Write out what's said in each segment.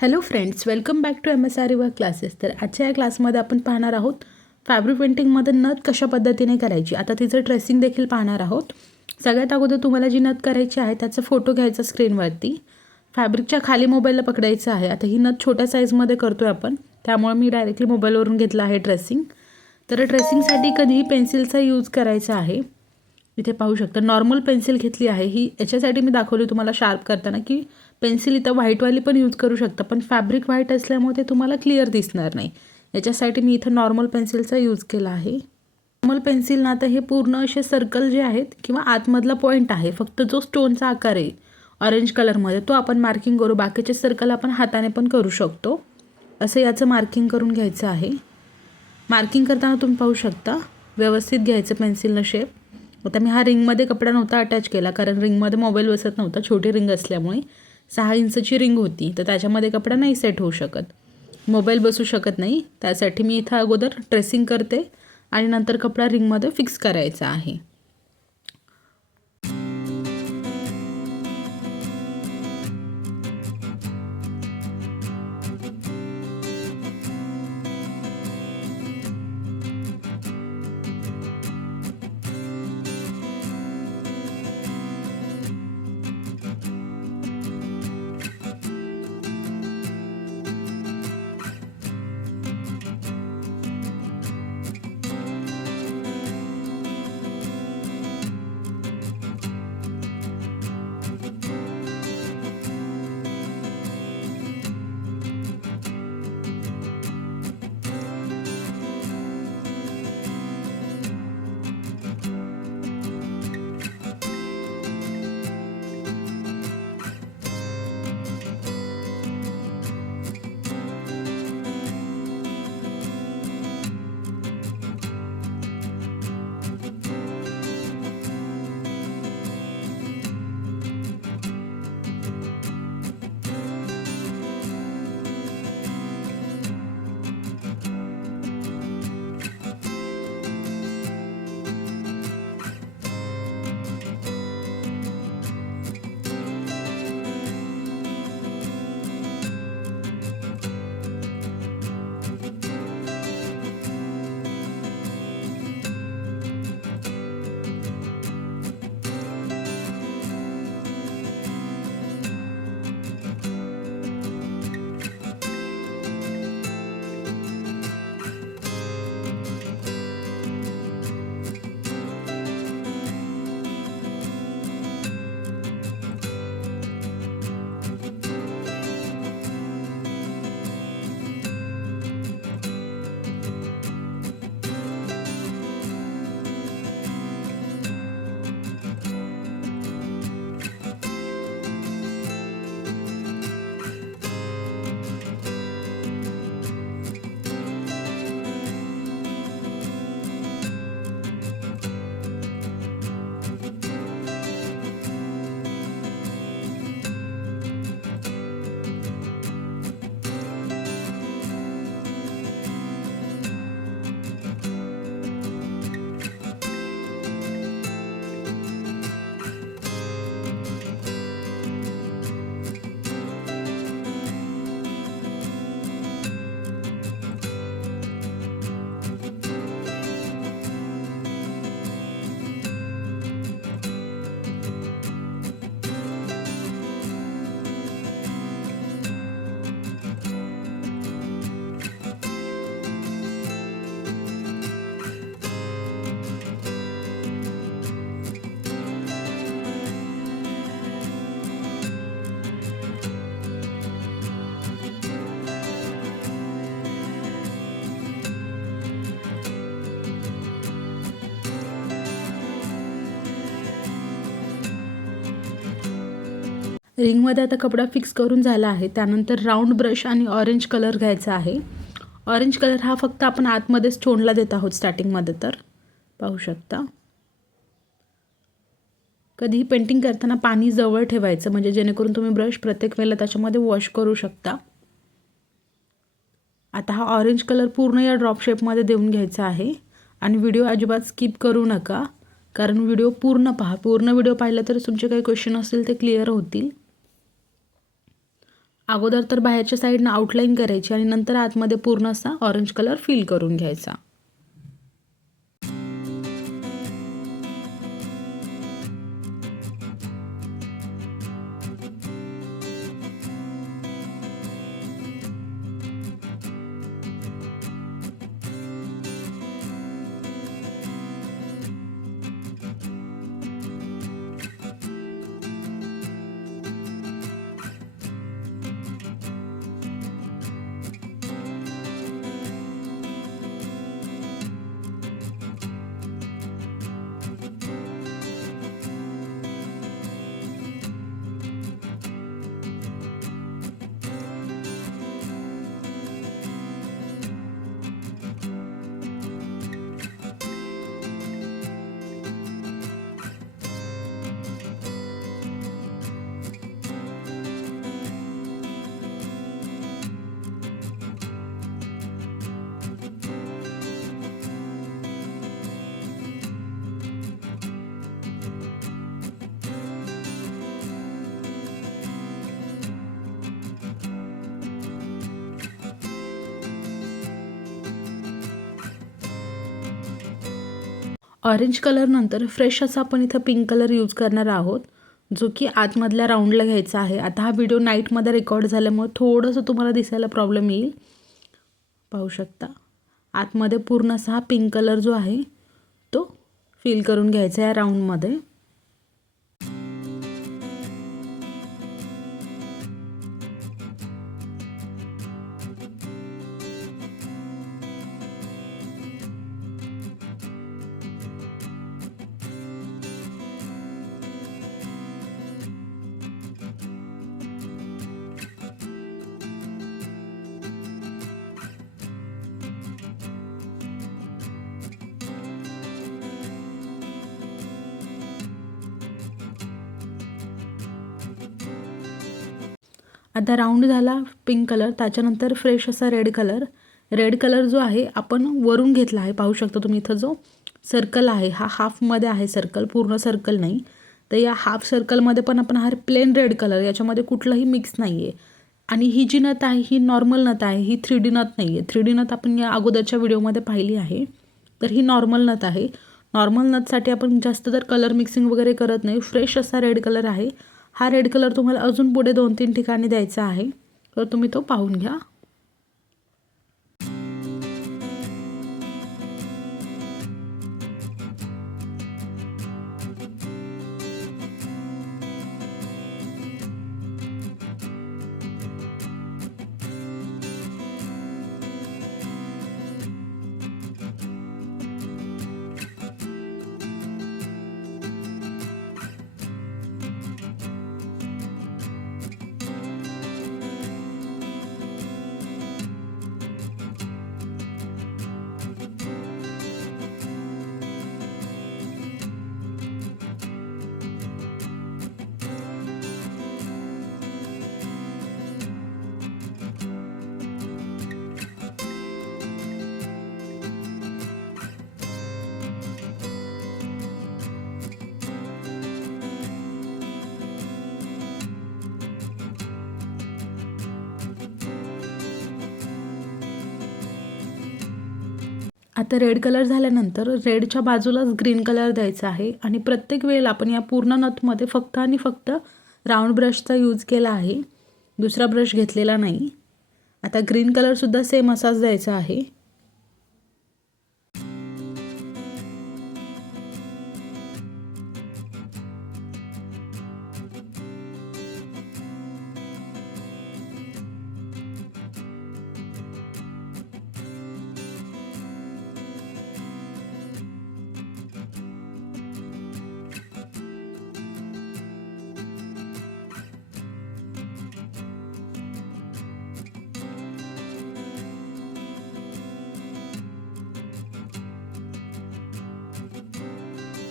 Hello friends, welcome back to MSRE work classes. तर आजच्या या क्लासमध्ये आपण पाहणार आहोत फॅब्रिक पेंटिंगमध्ये नथ कशा पद्धतीने करायची. आता तिचं ट्रेसिंग देखील पाहणार आहोत. सगळ्यात अगोदर तुम्हाला जी नथ करायची आहे त्याचा फोटो घ्यायचा स्क्रीनवरती. फॅब्रिकच्या खाली मोबाईलला पकडायचं आहे. आता ही नथ छोट्या साईजमध्ये करतो आहे आपण, त्यामुळे मी डायरेक्टली मोबाईलवरून घेतलं आहे ट्रेसिंग. तर ट्रेसिंगसाठी कधीही पेन्सिलचा यूज करायचा आहे. इथे पाहू शकता नॉर्मल पेन्सिल घेतली आहे. ही याच्यासाठी मी दाखवली तुम्हाला शार्प करताना की पेन्सिल इथं व्हाईटवाली पण यूज करू शकता, पण फॅब्रिक व्हाईट असल्यामुळे ते तुम्हाला क्लिअर दिसणार नाही. याच्यासाठी मी इथं नॉर्मल पेन्सिलचा यूज केला आहे. नॉर्मल पेन्सिल ना, तर हे पूर्ण असे सर्कल जे आहेत किंवा आतमधला पॉईंट आहे, फक्त जो स्टोनचा आकार आहे ऑरेंज कलरमध्ये तो आपण मार्किंग करू. बाकीचे सर्कल आपण हाताने पण करू शकतो. असं याचं मार्किंग करून घ्यायचं आहे. मार्किंग करताना तुम्ही पाहू शकता व्यवस्थित घ्यायचं पेन्सिलनं शेप. आता मी हा रिंगमध्ये कपडा नव्हता अटॅच केला, कारण रिंगमध्ये मोबाईल बसत नव्हता. छोटी रिंग असल्यामुळे 6 इंचची रिंग होती, तर त्याच्यामध्ये कपडा नाही सेट होऊ शकत, मोबाईल बसू शकत नाही. त्यासाठी मी इथं अगोदर ट्रेसिंग करते आणि नंतर कपडा रिंगमध्ये फिक्स करायचा आहे. रिंगमध्ये आता कपडा फिक्स करून झाला आहे. त्यानंतर राऊंड ब्रश आणि ऑरेंज कलर घ्यायचा आहे. ऑरेंज कलर हा फक्त आपण आतमध्ये स्टोनला देत आहोत स्टार्टिंगमध्ये. तर पाहू शकता कधीही पेंटिंग करताना पाणी जवळ ठेवायचं, म्हणजे जेणेकरून तुम्ही ब्रश प्रत्येक वेळेला त्याच्यामध्ये वॉश करू शकता. आता हा ऑरेंज कलर पूर्ण या ड्रॉप शेपमध्ये देऊन घ्यायचा आहे. आणि व्हिडिओ अजिबात स्किप करू नका, कारण व्हिडिओ पूर्ण पहा. पूर्ण व्हिडिओ पाहिला तर तुमचे काही क्वेश्चन असतील ते क्लिअर होतील. अगोदर तर बाहेरच्या साईडनं आउटलाईन करायची आणि नंतर आतमध्ये पूर्ण असा ऑरेंज कलर फिल करून घ्यायचा. ऑरेंज कलर नंतर फ्रेश असा आपण इथं पिंक कलर यूज करणार आहोत, जो की आतमधल्या राऊंडला घ्यायचा आहे. आता हा व्हिडिओ नाईटमध्ये रेकॉर्ड झाल्यामुळे थोडंसं तुम्हाला दिसायला प्रॉब्लेम येईल. पाहू शकता आतमध्ये पूर्ण असा हा पिंक कलर जो आहे तो फिल करून घ्यायचा या राऊंडमध्ये. आता राऊंड झाला पिंक कलर, त्याच्यानंतर फ्रेश असा रेड कलर जो आहे आपण वरून घेतला आहे. पाहू शकता तुम्ही इथं जो सर्कल आहे हा हाफमध्ये आहे, सर्कल पूर्ण सर्कल नाही. तर या हाफ सर्कलमध्ये पण आपण हा प्लेन रेड कलर, याच्यामध्ये कुठलंही मिक्स नाही आहे. आणि ही जी नथ आहे ही नॉर्मल नथ आहे, ही 3D नथ नाही आहे. 3D नथ आपण या अगोदरच्या व्हिडिओमध्ये पाहिली आहे. तर ही नॉर्मल नथ आहे. नॉर्मल नथसाठी आपण जास्त तर कलर मिक्सिंग वगैरे करत नाही. फ्रेश असा रेड कलर आहे. हा रेड कलर तुम्हाला अजून पुढे 2-3 ठिकाणी द्यायचा आहे, तर तुम्ही तो पाहून घ्या. आता रेड कलर झाल्यानंतर रेडच्या बाजूलाच ग्रीन कलर द्यायचा आहे. आणि प्रत्येक वेळेला आपण या पूर्ण नथमध्ये फक्त आणि फक्त राऊंड ब्रशचा यूज केला आहे, दुसरा ब्रश घेतलेला नाही. आता ग्रीन कलरसुद्धा सेम असाच द्यायचा आहे.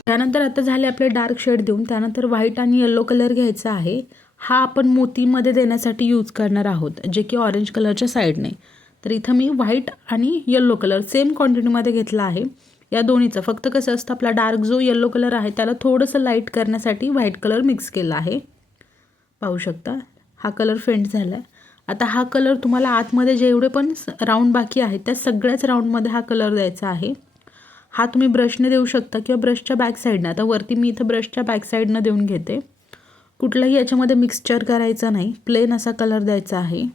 त्यानंतर आता झाले आपले डार्क शेड देऊन, त्यानंतर व्हाईट आणि येलो कलर घ्यायचा आहे. हा आपण मोतीमध्ये देण्यासाठी यूज करणार आहोत, जे की ऑरेंज कलरच्या साईडने. तर इथं मी व्हाईट आणि येलो कलर सेम क्वांटिटीमध्ये घेतला आहे. या दोन्हीचं फक्त कसं असतं, आपला डार्क जो येलो कलर आहे त्याला थोडंसं लाईट करण्यासाठी व्हाईट कलर मिक्स केला आहे. पाहू शकता हा कलर फेंट झाला आहे. आता हा कलर तुम्हाला आतमध्ये जेवढे पण राऊंड बाकी आहेत त्या सगळ्याच राऊंडमध्ये हा कलर द्यायचा आहे. हा तुम्ही ब्रशने देऊ शकता किंवा ब्रशच्या बॅक साईडनं. आता वरती मी इथं ब्रशच्या बॅक साईडनं देऊन घेते. कुठलंही याच्यामध्ये मिक्सचर करायचं नाही, प्लेन असा कलर द्यायचा आहे.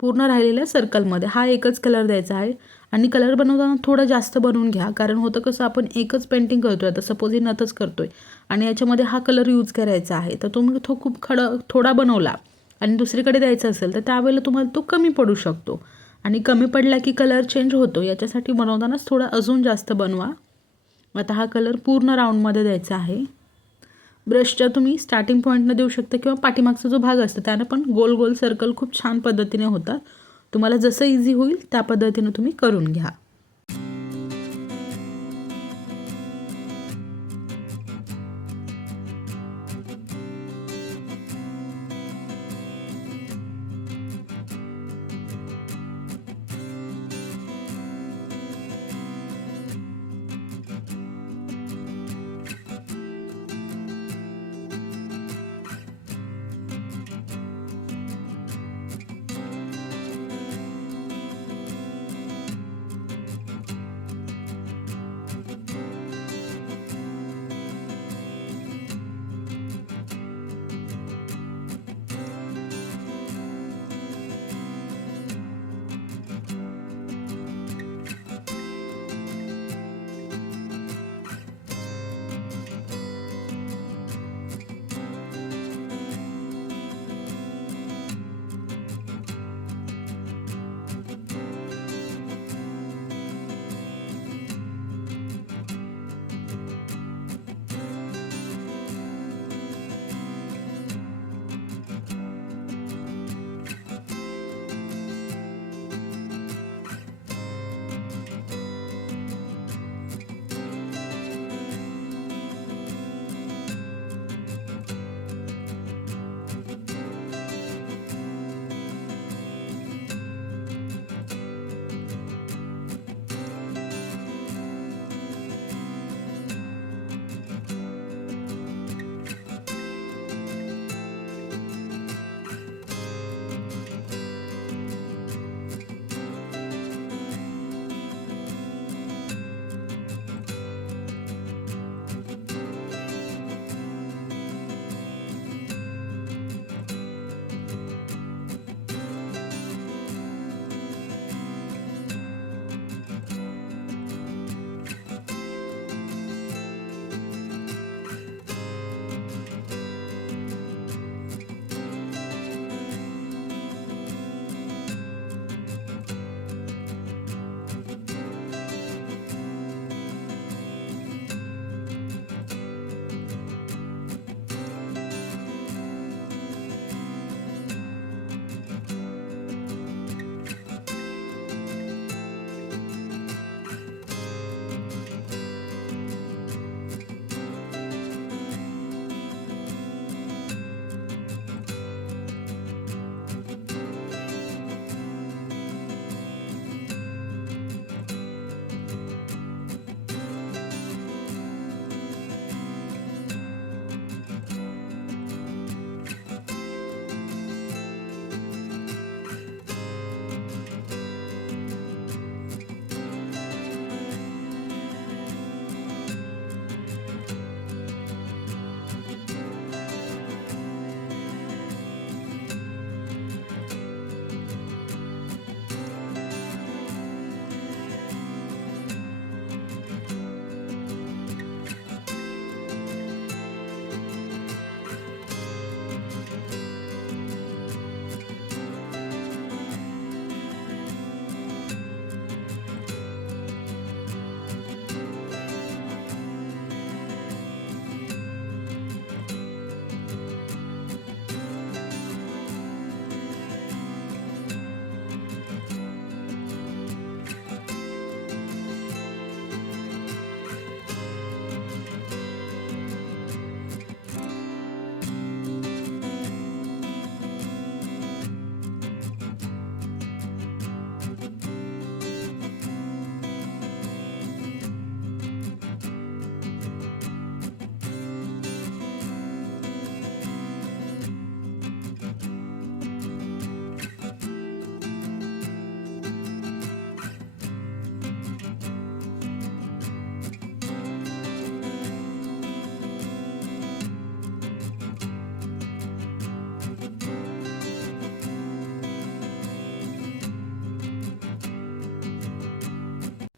पूर्ण राहिलेल्या सर्कलमध्ये हा एकच कलर द्यायचा आहे. आणि कलर बनवताना थोडं जास्त बनवून घ्या, कारण होतं कसं आपण एकच पेंटिंग करतोय. आता सपोज ही नथच करतोय आणि याच्यामध्ये हा कलर यूज करायचा आहे, तर तुम्ही तो खूप थोडा बनवला आणि दुसरीकडे द्यायचा असेल तर त्यावेळेला तुम्हाला तो कमी पडू शकतो. आणि कमी पडला की कलर चेंज होतो, याच्यासाठी बनवतानाच थोडा अजून जास्त बनवा. आता हा कलर पूर्ण राऊंडमध्ये द्यायचा आहे. ब्रशच्या तुम्ही स्टार्टिंग पॉईंटनं देऊ शकता किंवा पाठीमागचा जो भाग असतो त्यानं पण गोल गोल सर्कल खूप छान पद्धतीने होतात. तुम्हाला जसं इझी होईल त्या पद्धतीने तुम्ही करून घ्या.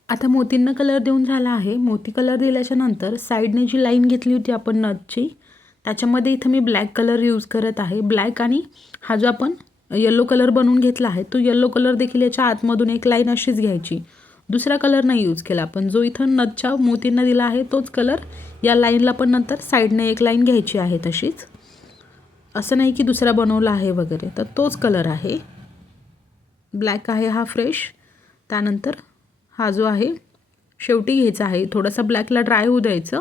आता मोतींना कलर देऊन झाला आहे. मोती कलर दिल्याच्या नंतर साईडने जी लाईन घेतली होती आपण नथची, त्याच्यामध्ये इथं मी ब्लॅक कलर यूज करत आहे. ब्लॅक आणि हा जो आपण येलो कलर बनवून घेतला आहे तो येलो कलर देखील याच्या आतमधून एक लाईन अशीच घ्यायची. दुसरा कलर नाही यूज केला आपण. जो इथं नथच्या मोतींना दिला आहे तोच कलर या लाईनला पण नंतर साईडने एक लाईन घ्यायची आहे तशीच. असं नाही की दुसरा बनवला आहे वगैरे, तर तोच कलर आहे. ब्लॅक आहे हा फ्रेश. त्यानंतर हा जो आहे शेवटी घ्यायचा आहे. थोडासा ब्लॅकला ड्राय होऊ द्यायचं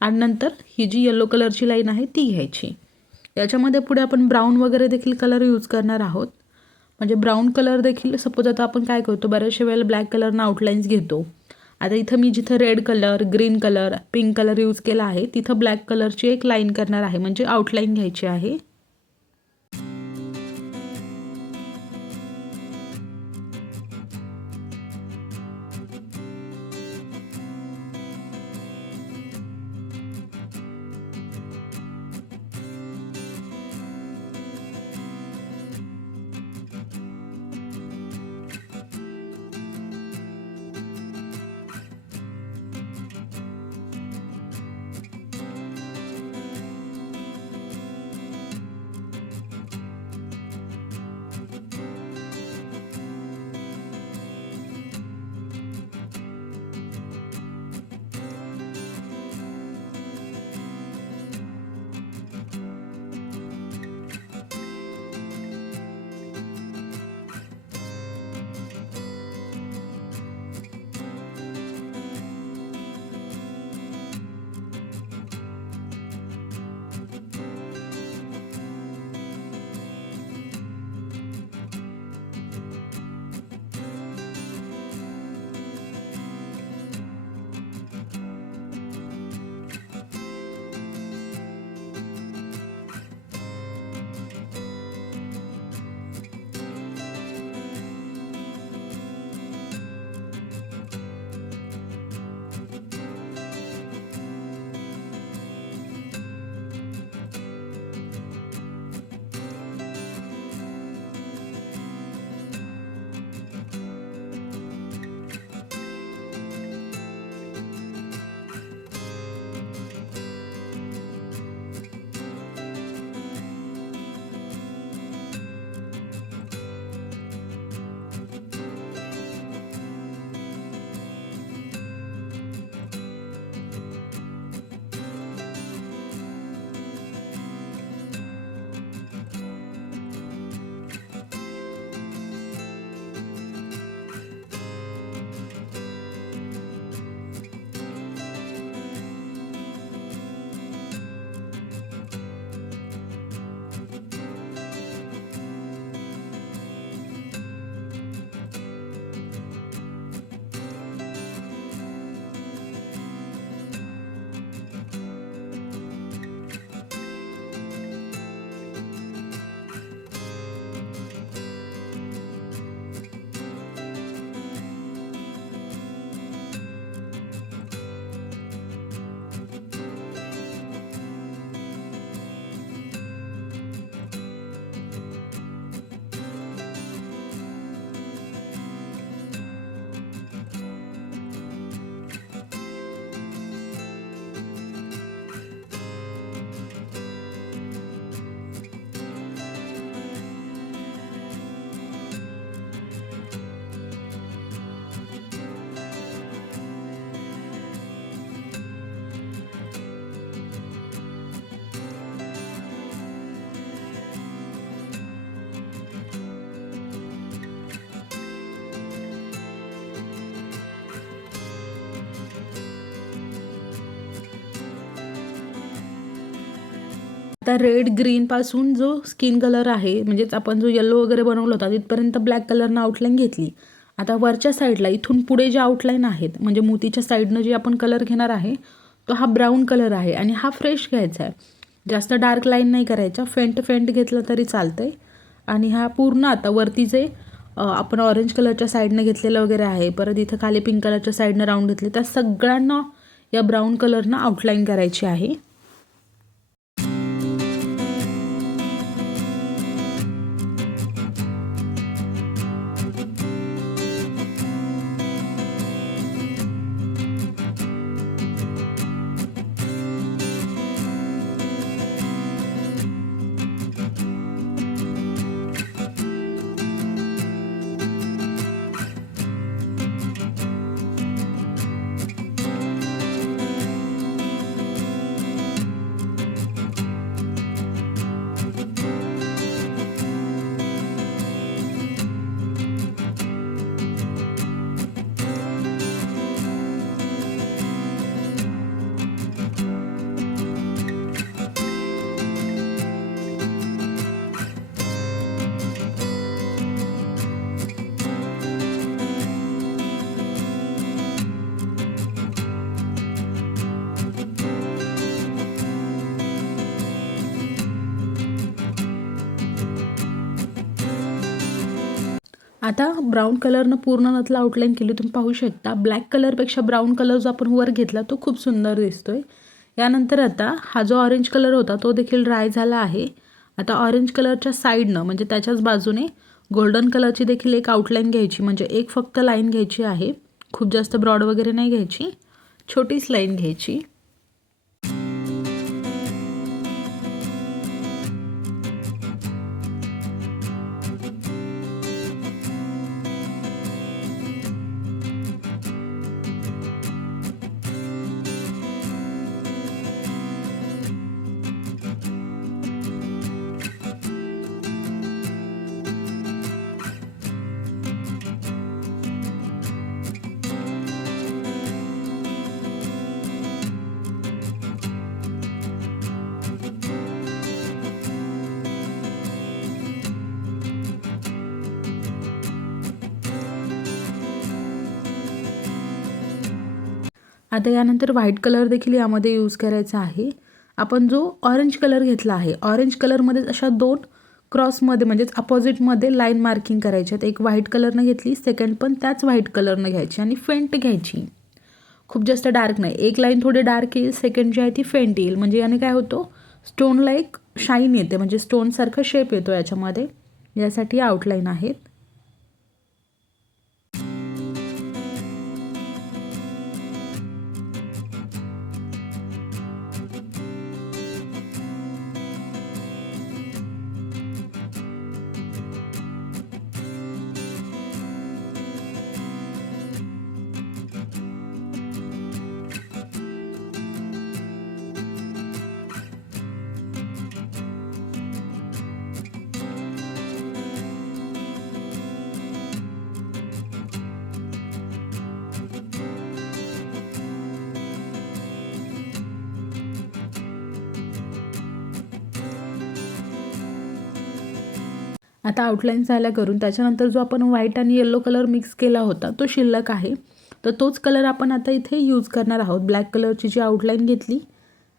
आणि नंतर ही जी येलो कलरची लाईन आहे ती घ्यायची. याच्यामध्ये पुढे आपण ब्राऊन वगैरे देखील कलर यूज करणार आहोत. म्हणजे ब्राऊन कलर देखील सपोज आता आपण काय करतो, बऱ्याचशा वेळेला ब्लॅक कलरनं आउटलाईन्स घेतो. आता इथं मी जिथं red colour, green colour, pink colour use केला आहे तिथं ब्लॅक कलरची एक लाईन करणार आहे, म्हणजे आउटलाईन घ्यायची आहे. आता रेड ग्रीनपासून जो स्किन कलर आहे, म्हणजेच आपण जो येलो वगैरे बनवला होता तिथपर्यंत ब्लॅक कलरनं आउटलाईन घेतली. आता वरच्या साईडला इथून पुढे जे आउटलाईन आहेत, म्हणजे मोतीच्या साईडनं जे आपण कलर घेणार आहे तो हा ब्राऊन कलर आहे आणि हा फ्रेश घ्यायचा आहे. जास्त डार्क लाईन नाही करायचा, फेंट फेंट घेतलं तरी चालतंय. आणि हा पूर्ण आता वरती जे आपण ऑरेंज कलरच्या साईडनं घेतलेलं वगैरे आहे, परत इथं खाली पिंक कलरच्या साईडनं राऊंड घेतले, त्या सगळ्यांना या ब्राऊन कलरनं आउटलाईन करायची आहे. आता ब्राऊन कलरनं पूर्ण नथला आउटलाईन केली, तुम्ही पाहू शकता. ब्लॅक कलरपेक्षा ब्राऊन कलर जो आपण वर घेतला तो खूप सुंदर दिसतोय. यानंतर आता हा जो ऑरेंज कलर होता तो देखील ड्राय झाला आहे. आता ऑरेंज कलरच्या साईडनं म्हणजे त्याच्याच बाजूने गोल्डन कलरची देखील एक आउटलाईन घ्यायची, म्हणजे एक फक्त लाईन घ्यायची आहे. खूप जास्त ब्रॉड वगैरे नाही घ्यायची, छोटीच लाईन घ्यायची. आता यानंतर व्हाईट कलर देखील यामध्ये यूज करायचा आहे. आपण जो ऑरेंज कलर घेतला आहे, ऑरेंज कलरमध्ये अशा 2 क्रॉसमध्ये म्हणजेच अपोजिटमध्ये लाईन मार्किंग करायची आहेत. एक व्हाईट कलरनं घेतली, सेकंड पण त्याच व्हाईट कलरनं घ्यायची आणि फेंट घ्यायची. खूप जास्त डार्क नाही, एक लाईन थोडी डार्क येईल, सेकंड जी आहे ती फेंट येईल. म्हणजे याने काय होतं, स्टोनला एक शाईन येते, म्हणजे स्टोनसारखा शेप येतो याच्यामध्ये. यासाठी आउटलाईन आहेत. आता आउटलाईन झाल्या करून त्याच्यानंतर जो आपण व्हाईट आणि येलो कलर मिक्स केला होता तो शिल्लक आहे, तर तोच कलर आपण आता इथे यूज करणार आहोत. ब्लॅक कलरची जी आउटलाईन घेतली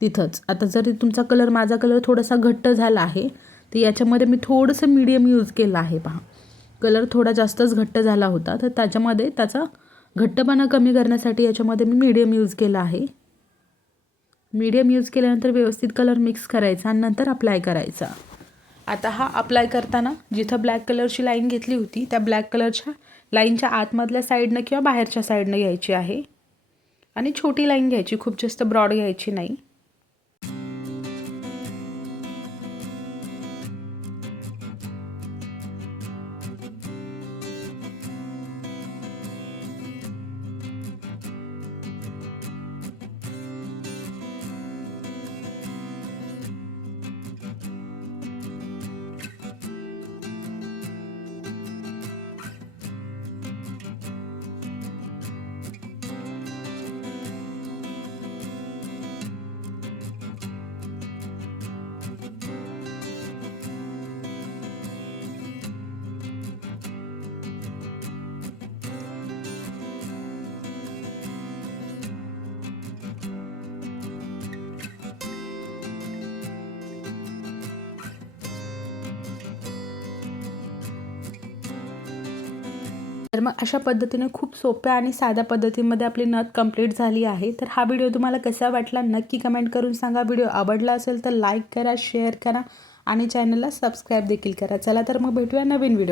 तिथंच. आता जरी तुमचा कलर, माझा कलर थोडासा घट्ट झाला आहे, तर याच्यामध्ये मी थोडंसं मीडियम यूज केलं आहे. पहा, कलर थोडा जास्तच घट्ट झाला होता, तर त्याच्यामध्ये त्याचा घट्टपणा कमी करण्यासाठी याच्यामध्ये मी मीडियम यूज केला आहे. मीडियम यूज केल्यानंतर व्यवस्थित कलर मिक्स करायचा आणि नंतर अप्लाय करायचा. आता हा अप्लाय करताना जिथं ब्लॅक कलरची लाईन घेतली होती त्या ब्लॅक कलरच्या लाईनच्या आतमधल्या साईडनं किंवा बाहेरच्या साईडनं घ्यायची आहे आणि छोटी लाईन घ्यायची, खूप जास्त ब्रॉड घ्यायची नाही. तर मग अशा पद्धतीने खूप सोप्या आणि साध्या पद्धतीमध्ये आपली नथ कंप्लीट झाली आहे. तर हा व्हिडिओ तुम्हाला कसा वाटला नक्की कमेंट करून सांगा. व्हिडिओ आवडला असेल तर लाईक करा, शेअर करा आणि चॅनलला सबस्क्राईब देखील करा. चला तर मग भेटूया नवीन व्हिडिओ.